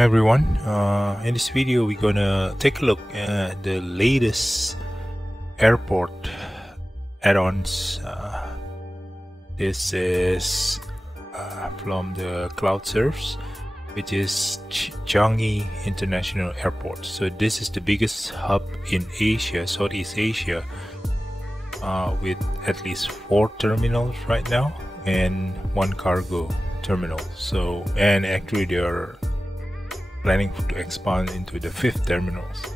Everyone, in this video we're gonna take a look at the latest airport add-ons. This is from the cloud service, which is Changi International Airport. So this is the biggest hub in Asia, Southeast Asia, with at least 4 terminals right now and 1 cargo terminal. So, and actually they are planning to expand into the 5th terminals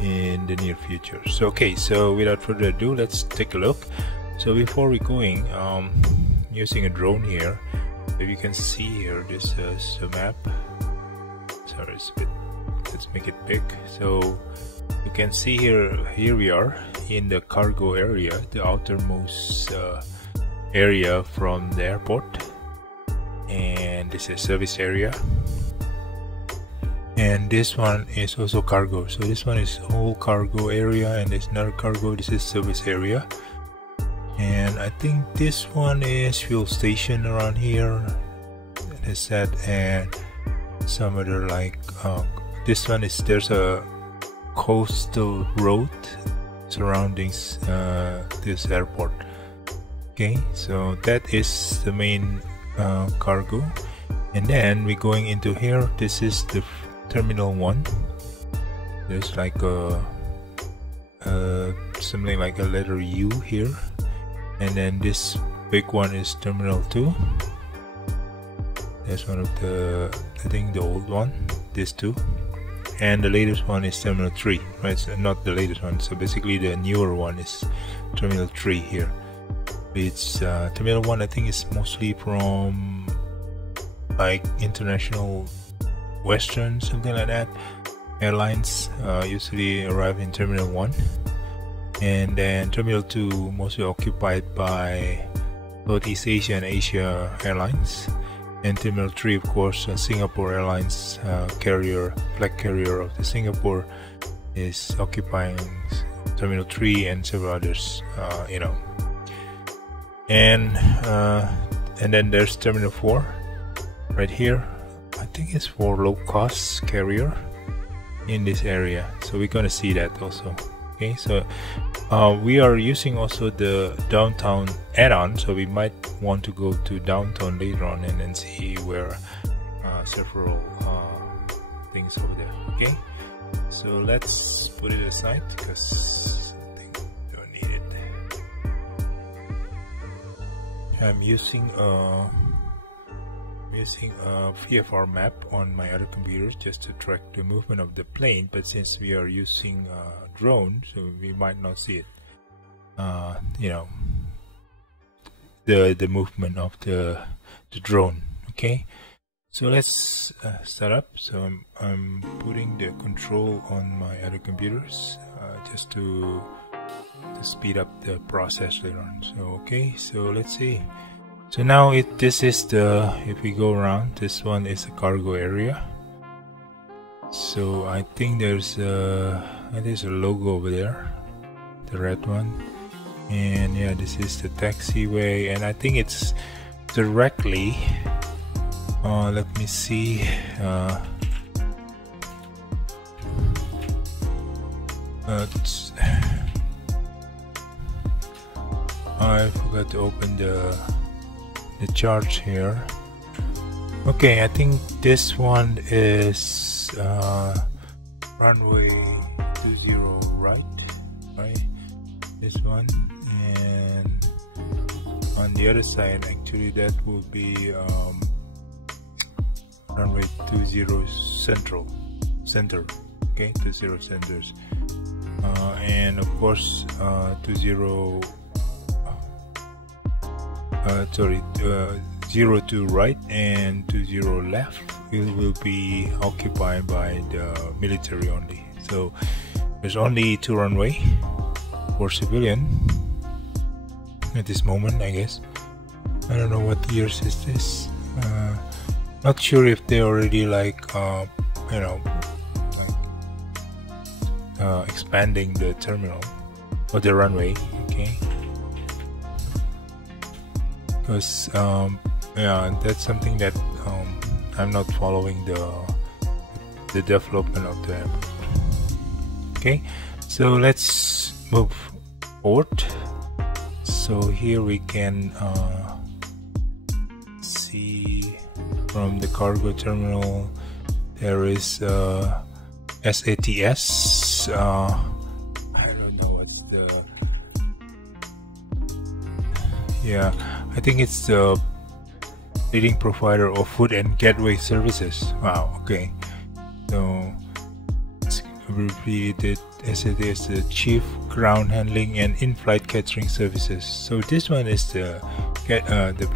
in the near future. So okay, so without further ado, let's take a look. So before we going, using a drone here, if you can see here, this is a map. Sorry, it's a bit, let's make it big. So you can see here we are in the cargo area, the outermost area from the airport, and this is service area. And this one is also cargo. So this one is whole cargo area, and there's another cargo. This is service area. And I think this one is fuel station around here. That's that, and some other like this one is, there's a coastal road surrounding this airport. Okay, so that is the main cargo. And then we're going into here. This is the Terminal 1. There's like a something like a letter U here, and then this big one is Terminal 2. That's one of the, I think the old one, this 2, and the latest one is Terminal 3, right? So not the latest one, so basically the newer one is Terminal 3 here. It's Terminal 1, I think, is mostly from like international Western, something like that, airlines usually arrive in Terminal 1, and then Terminal 2 mostly occupied by Southeast Asia and Asia airlines, and Terminal 3, of course, Singapore Airlines, carrier, flag carrier of the Singapore, is occupying Terminal 3 and several others, you know. And then there's Terminal 4 right here. I think it's for low-cost carrier in this area, so we're gonna see that also. Okay, so we are using also the downtown add-on, so we might want to go to downtown later on and then see where several things over there. Okay, so let's put it aside because I think we don't need it. I'm using a VFR map on my other computers just to track the movement of the plane, but since we are using drone, so we might not see it, you know, the movement of the drone. Okay, so let's start up. So I'm putting the control on my other computers just to speed up the process later on. So okay, so let's see. So now this is the, if we go around, this one is a cargo area. So I think there's a logo over there, the red one, and yeah, this is the taxiway, and I think it's directly, let me see, I forgot to open the chart here. Okay, I think this one is runway 20 right, this one, and on the other side actually that will be runway 20 center. Okay, 20 centers, and of course 02 right and 20 left will be occupied by the military only. So there's only 2 runway for civilian at this moment, I guess. I don't know what years is this. Not sure if they already like you know, like expanding the terminal or the runway. Okay, because yeah, that's something that I'm not following the the development of the airport. Okay, so let's move forward. So here we can see from the cargo terminal there is SATS. I don't know what's the, yeah, I think it's the leading provider of food and gateway services. Wow, okay, so it's abbreviated SATS, the Chief Ground Handling and In-Flight Catering Services. So this one is the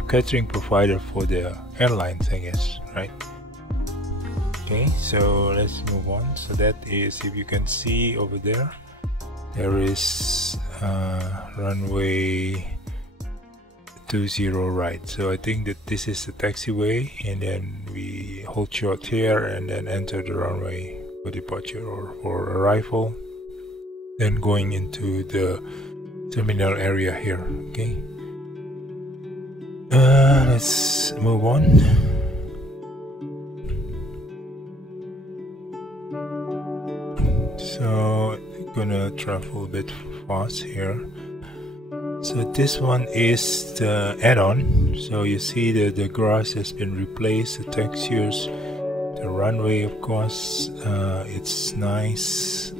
catering provider for the airlines, I guess, right? Okay, so let's move on. So that is, if you can see over there, there is runway 20 right. So I think that this is the taxiway, and then we hold short here and then enter the runway for departure or for arrival, then going into the terminal area here. Okay, let's move on. So I'm gonna travel a bit fast here. So this one is the add-on. So you see that the grass has been replaced, the textures, the runway, of course, it's nice.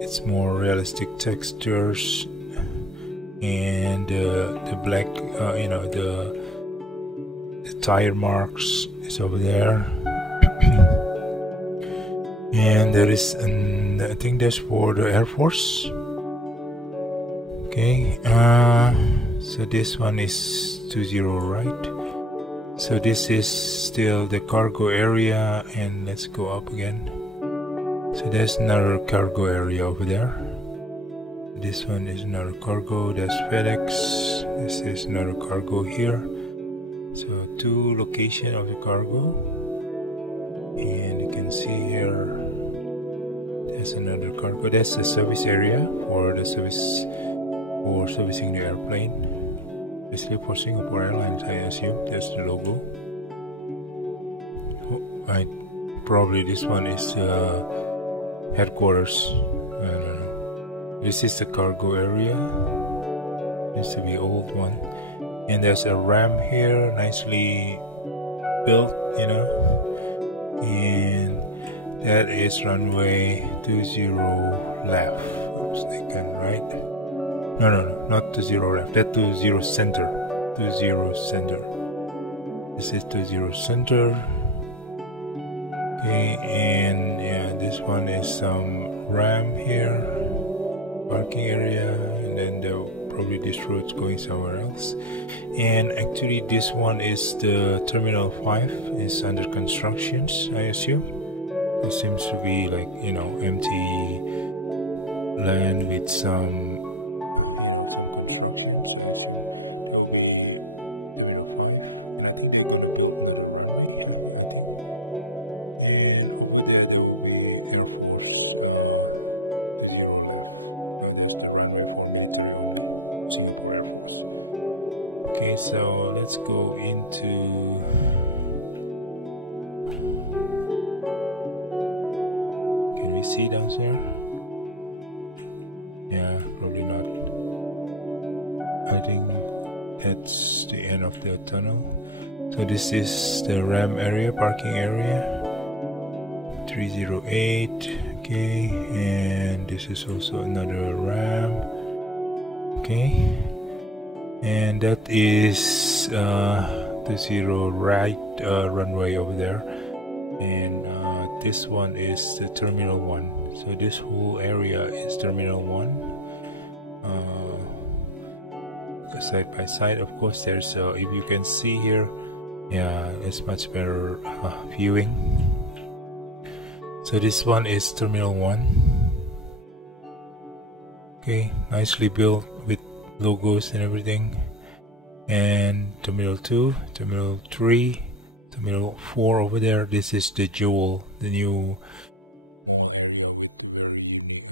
It's more realistic textures, and the black, you know, the tire marks is over there. And there is I think that's for the Air Force. Okay, so this one is 20 right. So this is still the cargo area, and let's go up again. So there's another cargo area over there. This one is another cargo. That's FedEx. This is another cargo here. So two location of the cargo, and you can see here there's another cargo. That's the service area for the servicing the airplane, basically for Singapore Airlines, I assume. That's the logo. Oh, right, probably this one is headquarters. I don't know. This is the cargo area. Used to be old one, and there's a ramp here, nicely built, you know, and that is runway 20 left. I'm mistaken, right? No, not 20 left. That 20 center. 20 center. This is 20 center. Okay, and yeah, this one is some ramp here, parking area, and then probably this road's going somewhere else. And actually, this one is the Terminal 5. It's under construction, I assume. It seems to be like, you know, empty land with some construction. So there'll be Terminal 5, and I think they're gonna build another runway. I think. And over there will be Air Force 20 left. So there's the runway for military Singapore Air Force. Okay, so let's go into. See down there? Yeah, probably not. I think that's the end of the tunnel. So this is the ramp area, parking area. 308. Okay, and this is also another ramp. Okay, and that is 20 right runway over there, and this one is the Terminal 1. So this whole area is Terminal 1. Side by side, of course, there's if you can see here, yeah, it's much better viewing. So this one is Terminal 1. Okay, nicely built with logos and everything. And Terminal 2, Terminal 3, Terminal 4 over there. This is the Jewel, the new area with very unique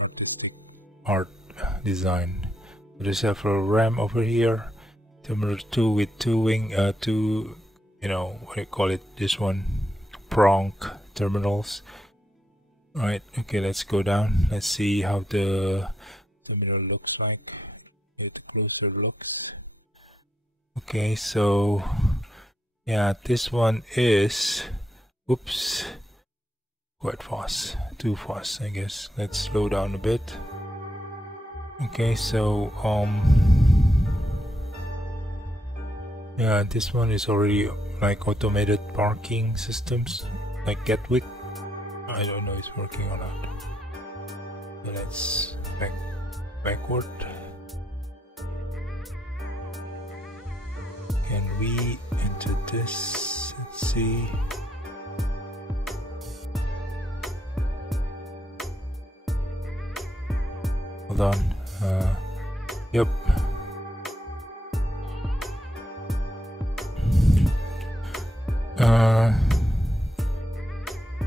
artistic art design. There's several ramp over here. Terminal 2 with two, you know, what do you call it? This one, prong terminals. Alright, okay, let's go down. Let's see how the terminal looks like with closer looks. Okay, so yeah, this one is, oops, quite fast, too fast I guess. Let's slow down a bit. Okay, so yeah, this one is already like automated parking systems like Gatwick. I don't know if it's working or not. So let's backward. Can we enter this? Let's see. Hold on. Yep.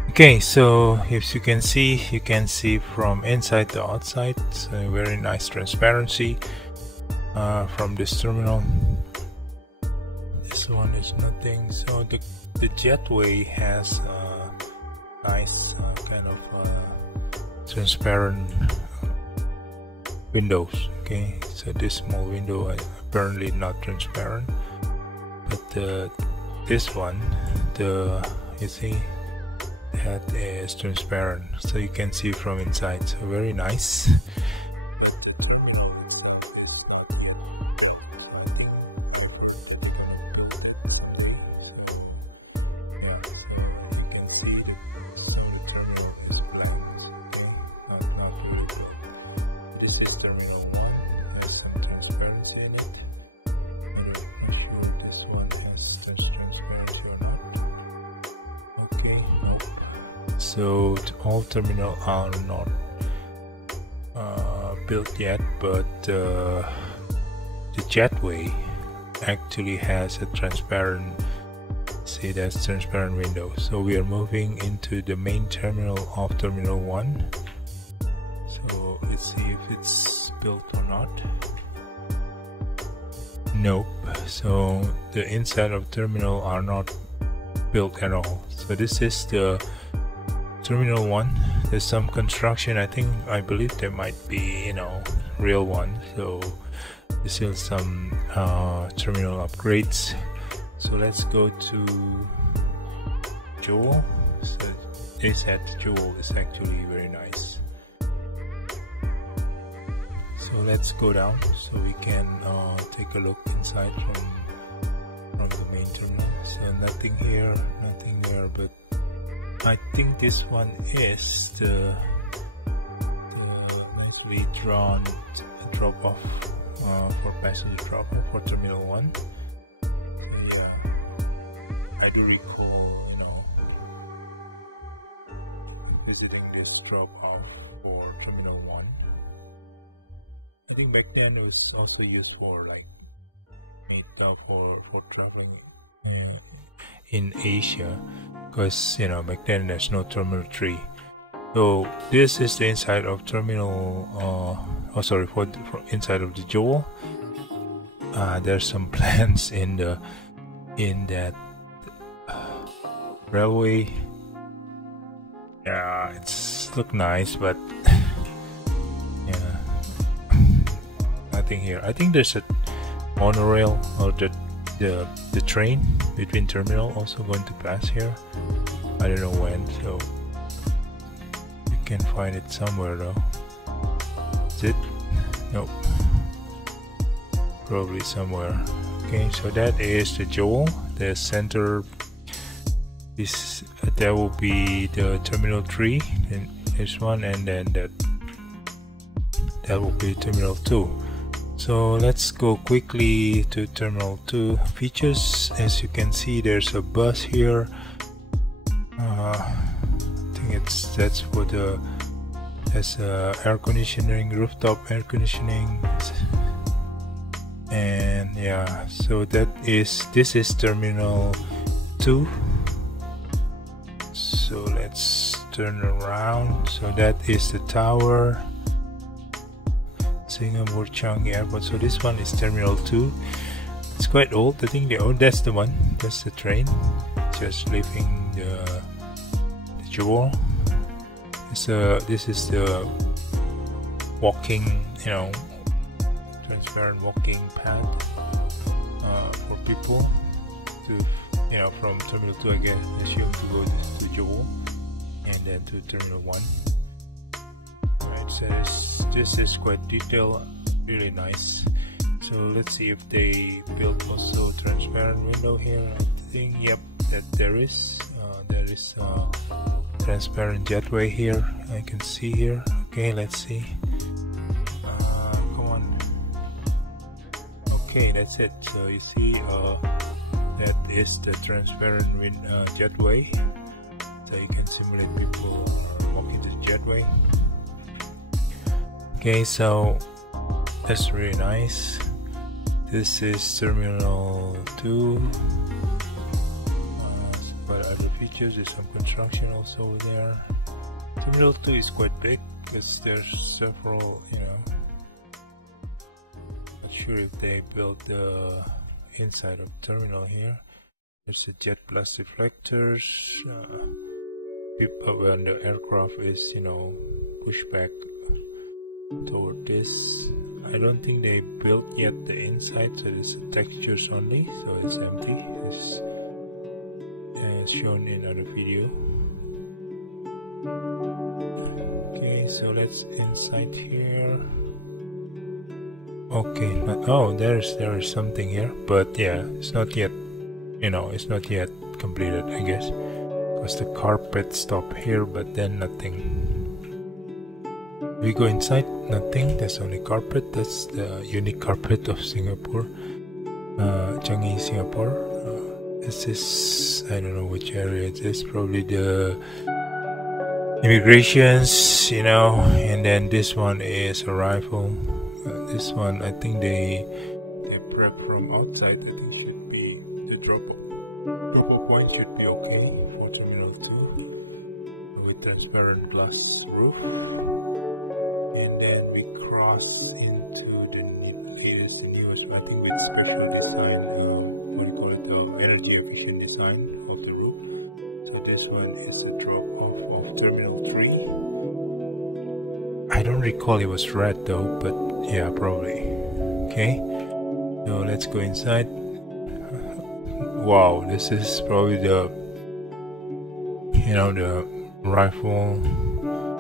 Okay, so if you can see from inside to outside. So very nice transparency from this terminal. This one is nothing. So the jetway has nice kind of transparent windows. Okay, so this small window apparently not transparent, but this one, you see, that is transparent, so you can see from inside. So very nice. So all terminals are not built yet, but the jetway actually has a transparent, see, that's transparent window. So we are moving into the main terminal of Terminal 1. So let's see if it's built or not. Nope. So the inside of terminal are not built at all. So this is the Terminal 1. There's some construction. I believe there might be, you know, real one. So this is some terminal upgrades. So let's go to Jewel. So this at Jewel is actually very nice. So let's go down so we can take a look inside from the main terminal. So nothing here, nothing there, but I think this one is the nicely drawn drop-off for passenger drop-off for Terminal 1. Yeah, I do recall, you know, visiting this drop-off for Terminal 1. I think back then it was also used for like for traveling in Asia, because you know back then there's no Terminal 3. So this is the inside of terminal for inside of the Jewel. There's some plans in that railway. Yeah, it's look nice, but yeah, nothing here. I think there's a monorail or the train between terminal also going to pass here. I don't know when, so you can find it somewhere though. Is it? Nope. Probably somewhere. Okay, so that is the Jewel. The center is that will be the Terminal 3, and this one, and then that will be Terminal 2. So let's go quickly to Terminal 2 features. As you can see, there's a bus here. I think that's for there's air conditioning, rooftop air conditioning, and yeah. So this is Terminal 2. So let's turn around. So that is the tower. Singapore Changi Airport. So this one is Terminal 2. It's quite old. I think that's the one. That's the train just leaving the visual. This is the walking, transparent walking path for people to, from Terminal 2, I guess, assume to go to Johor and then to Terminal 1. Right, so this is quite detailed, really nice. So let's see if they built also transparent window here. I think, yep, that there is transparent jetway here. I can see here. Okay, let's see. Come on. Okay, that's it. So you see, that is the transparent jetway. So you can simulate people walking the jetway. Okay, so that's really nice. This is Terminal 2. But other features, there's some construction also over there. Terminal 2 is quite big because there's several, not sure if they built the inside of the terminal here. There's a jet blast deflectors. When the aircraft is, pushed back toward this. I don't think they built yet the inside, so it's textures only, so it's empty. It's as shown in other video. Okay, so let's inside here. Okay, oh, there is something here, but yeah, it's not yet, it's not yet completed, I guess, because the carpet stopped here, but then nothing. We go inside, nothing. There's only carpet. That's the unique carpet of Singapore, Changi, Singapore. This is, I don't know which area it is. Probably the immigrations, And then this one is arrival. This one, I think they prep from outside. I think should be the drop-off point should be okay for Terminal 2 with transparent glass roof. And then we cross into the latest and newest, I think, with special design, energy efficient design of the roof. So this one is a drop off of Terminal 3. I don't recall it was red though, but yeah, probably. Okay, so let's go inside. Wow, this is probably the the arrival.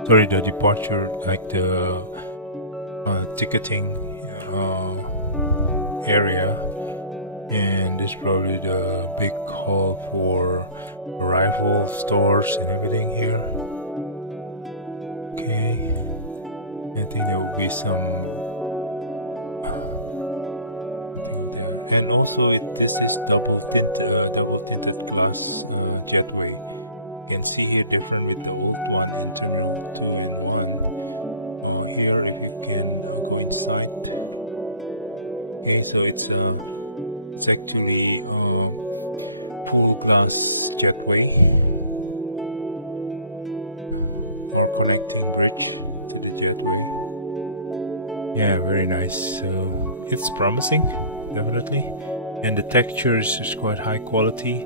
Sorry, the departure, like the ticketing area, and this is probably the big hall for arrival stores and everything here. Okay, I think there will be some, and also this is double tinted glass jetway. You can see here different with the old one in Terminal 2 and 1. Here, if you can go inside. Okay, so it's actually full glass jetway or connecting bridge to the jetway. Yeah, very nice. So it's promising, definitely, and the textures is quite high quality.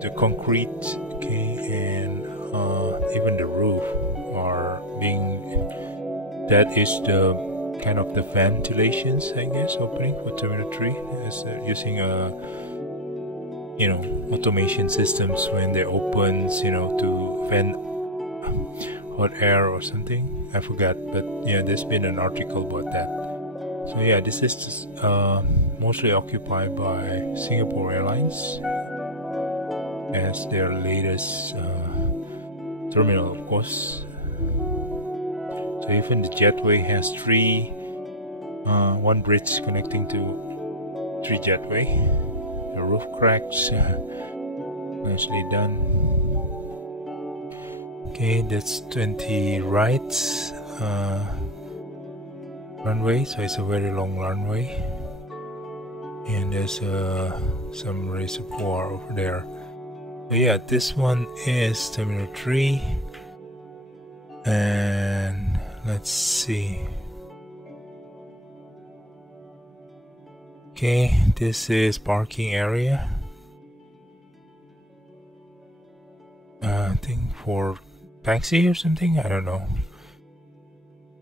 The concrete, okay, and even the roof are being, that is the kind of the ventilations, I guess, opening for Terminal 3 is using automation systems when they opens, to vent hot air or something. I forgot, but yeah, there's been an article about that. So yeah, this is mostly occupied by Singapore Airlines as their latest terminal, of course. So even the jetway has one bridge connecting to 3 jetway. The roof cracks, nicely done. Okay, that's 20 rights runway, so it's a very long runway, and there's some reservoir over there. So yeah, this one is Terminal 3, and let's see. Okay, this is parking area. I think for taxi or something, I don't know.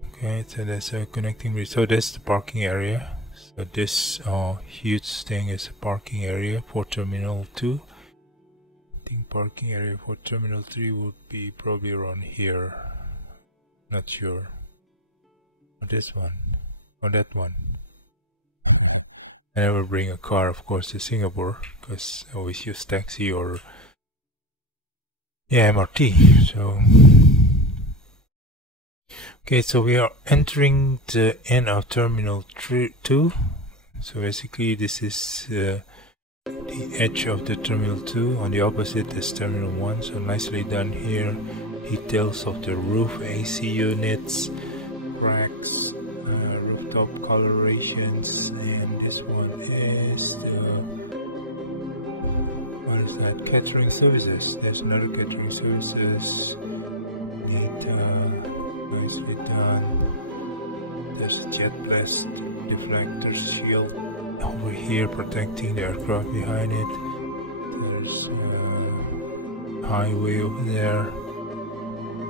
Okay, so that's a connecting bridge. So that's the parking area. So this huge thing is a parking area for Terminal 2. I think parking area for Terminal 3 would be probably around here. Not sure. Or this one. Or that one. I never bring a car, of course, to Singapore because I always use taxi or MRT. So okay, so we are entering the end of Terminal 2. So basically this is the edge of the Terminal 2. On the opposite is Terminal 1. So nicely done here. Details of the roof, AC units, cracks, rooftop colorations, and this one is the, what is that, catering services. There's another catering services. Nicely done. There's a jet blast deflector shield over here protecting the aircraft behind it. There's a highway over there.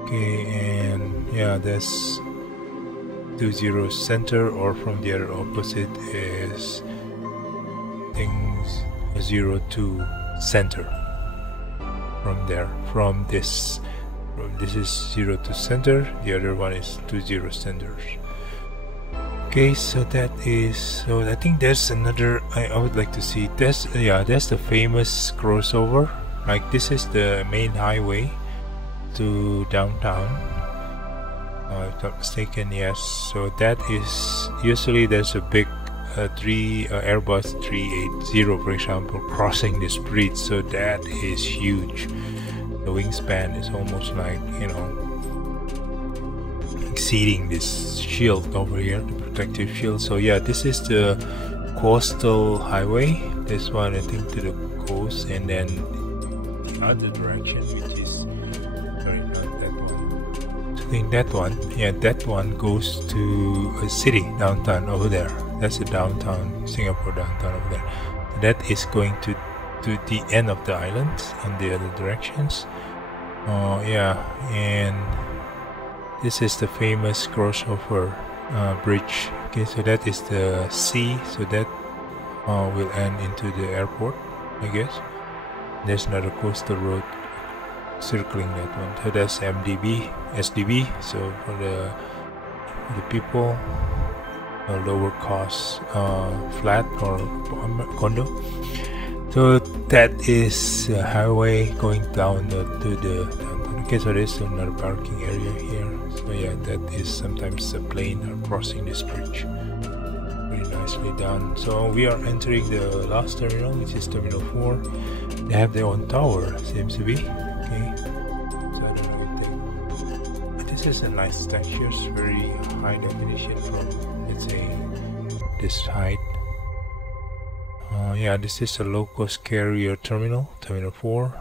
Okay, and yeah, that's 20 center, or from the other opposite is things 02 center. From there, from this is 02 center, the other one is 20 centers. Okay, so that is, so I think there's another, I would like to see this. Yeah, that's the famous crossover. Like this is the main highway to downtown, if I'm not mistaken. Yes, so that is, usually there's a big Airbus 380, for example, crossing this bridge. So that is huge. The wingspan is almost like, you know, exceeding this shield over here, the protective shield. So yeah, this is the coastal highway. This one I think to the coast, and then the other direction, which is I think that one, yeah, that one goes to a city downtown over there. That's the downtown, Singapore downtown over there. That is going to the end of the island on the other directions. Yeah, and this is the famous crossover bridge. Okay, so that is the sea, so that will end into the airport, I guess. There's another coastal road circling that one. So that's SDB. So for the people, a lower cost flat or condo. So that is a highway going down to the downtown. Okay, so there's another parking area here. So yeah, that is sometimes a plane are crossing this bridge. Very nicely done. So we are entering the last terminal, which is Terminal 4. They have their own tower, seems to be. Okay, so I don't know if this is a nice texture, very high definition from, let's say, this height. Yeah, this is a low-cost carrier terminal, Terminal 4.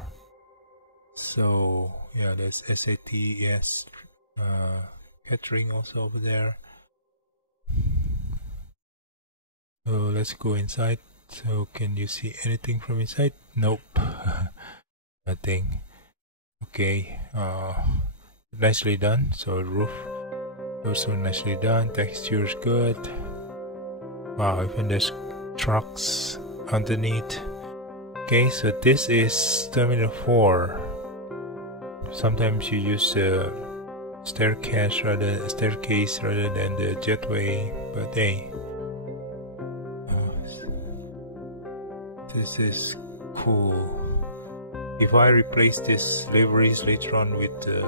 So yeah, there's SATS catering also over there. So let's go inside. So can you see anything from inside? Nope. Nothing. Okay, nicely done. So roof also nicely done. Texture is good. Wow, even there's trucks underneath. Okay, so this is Terminal 4. Sometimes you use the staircase rather than the jetway, but hey, this is cool. If I replace this liveries later on with the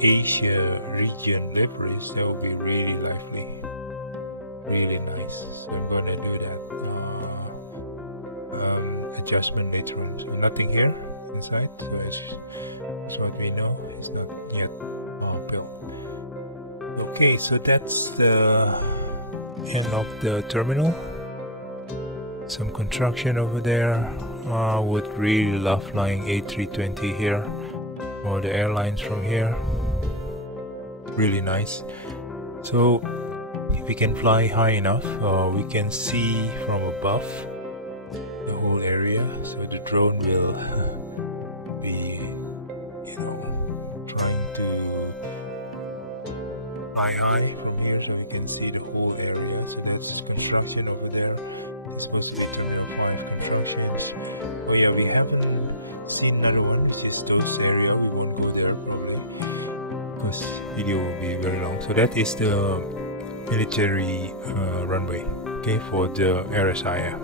Asia region liveries, that will be really lively, really nice. So I'm gonna do that adjustment later on. So nothing here inside, so it's what we know. It's not yet built. Okay, so that's the end of the terminal. Some construction over there. Would really love flying A320 here, or the airlines from here. Really nice. So if we can fly high enough, we can see from above the whole area. So the drone will be fly high from here so we can see the whole area. So that's construction over there. It's supposed to be Terminal 5 constructions. Oh yeah, we haven't seen another one, which is those area. We won't go there probably because video will be very long. So that is the military runway, okay, for the RSAF,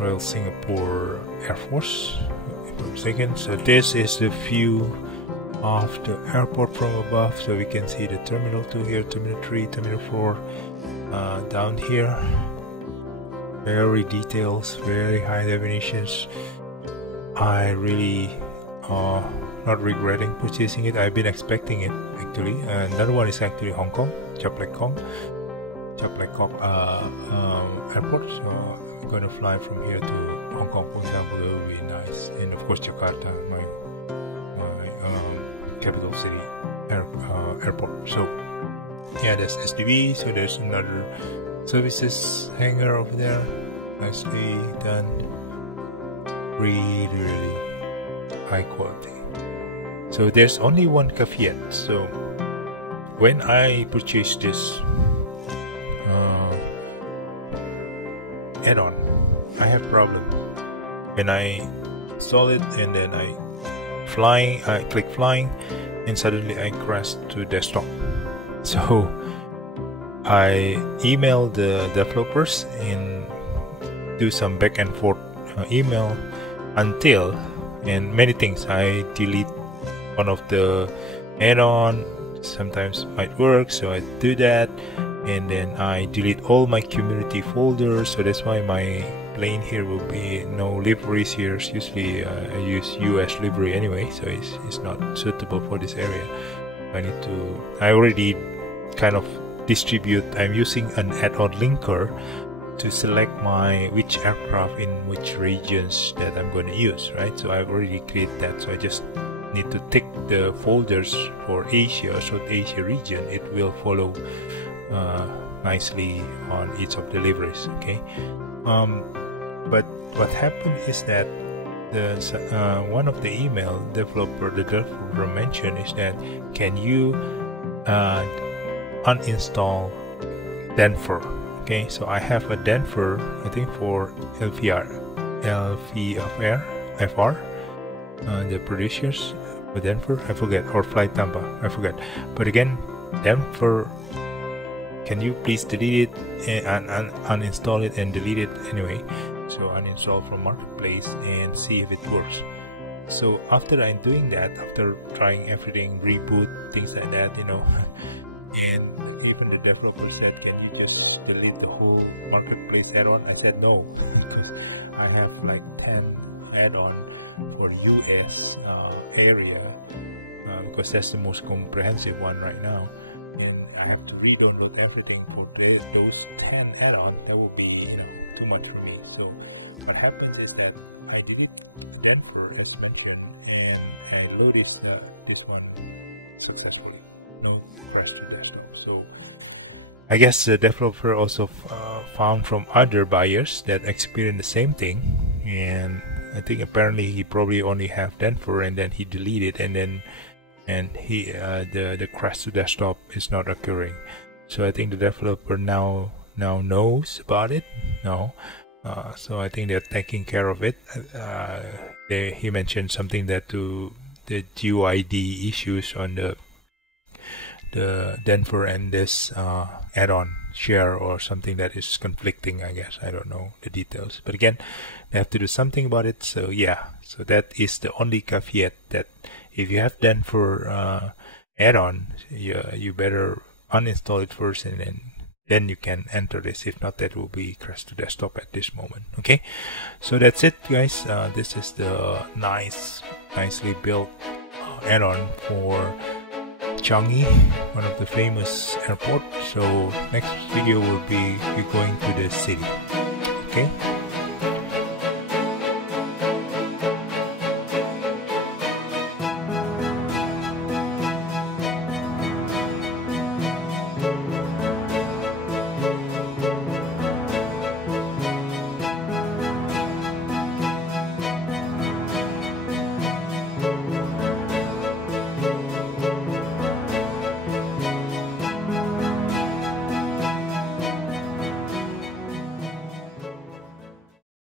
Royal Singapore Air Force. Second, so this is the view of the airport from above, so we can see the Terminal 2 here, Terminal 3, Terminal 4 down here. Very details, very high definitions. I really not regretting purchasing it. I've been expecting it actually. Another one is actually Hong Kong, Chap Lek Kok airport. So I'm going to fly from here to Hong Kong, for example. That would be nice. And of course Jakarta, my capital city airport. So yeah, that's SDV. So there's another services hangar over there, nicely done, really high quality. So there's only one caveat. So when I purchased this add-on, I have problem when I install it and then I click flying and suddenly I crash to desktop. So I emailed the developers and do some back and forth email until, and many things, I delete one of the add-on, sometimes might work, so I do that, and then I delete all my community folders. So that's why my plane here will be no liveries here. Usually I use US livery anyway, so it's not suitable for this area. I already kind of distribute. I'm using an add-on linker to select which aircraft in which regions that I'm going to use, right? So I've already created that, so I just need to tick the folders for Asia, South Asia region. It will follow nicely on each of the liveries, okay? But what happened is that one of the email the developer mentioned is that, can you uninstall Denver? Okay, so I have a Denver, I think for LVFR, the producers for Denver, I forget, or Flight Tampa, I forget. But again, Denver, can you please delete it and uninstall it and delete it anyway? So uninstall from Marketplace and see if it works. So after I'm doing that, after trying everything, reboot, things like that, you know, and even the developer said, can you just delete the whole Marketplace add-on? I said no, because I have like 10 add-on for US area, because that's the most comprehensive one right now, and I have to re-download everything for those 10 add-on. That will be too much for me. So what happens is that I delete Denver as mentioned, and I load this one successfully. No crash to desktop. So I guess the developer also found from other buyers that experience the same thing, and I think apparently he probably only have Denver, and then he deleted, and the crash to desktop is not occurring. So I think the developer now knows about it now. So I think they're taking care of it. He mentioned something that to the GUID issues on the Denver and this add-on share or something that is conflicting, I guess. I don't know the details, but again, they have to do something about it. So yeah, so that is the only caveat, that if you have Denver add-on, you better uninstall it first, and then you can enter this. If not, that will be crash to desktop at this moment. Okay, so that's it, guys. This is the nicely built add-on for Changi, one of the famous airports. So next video will be going to the city. Okay.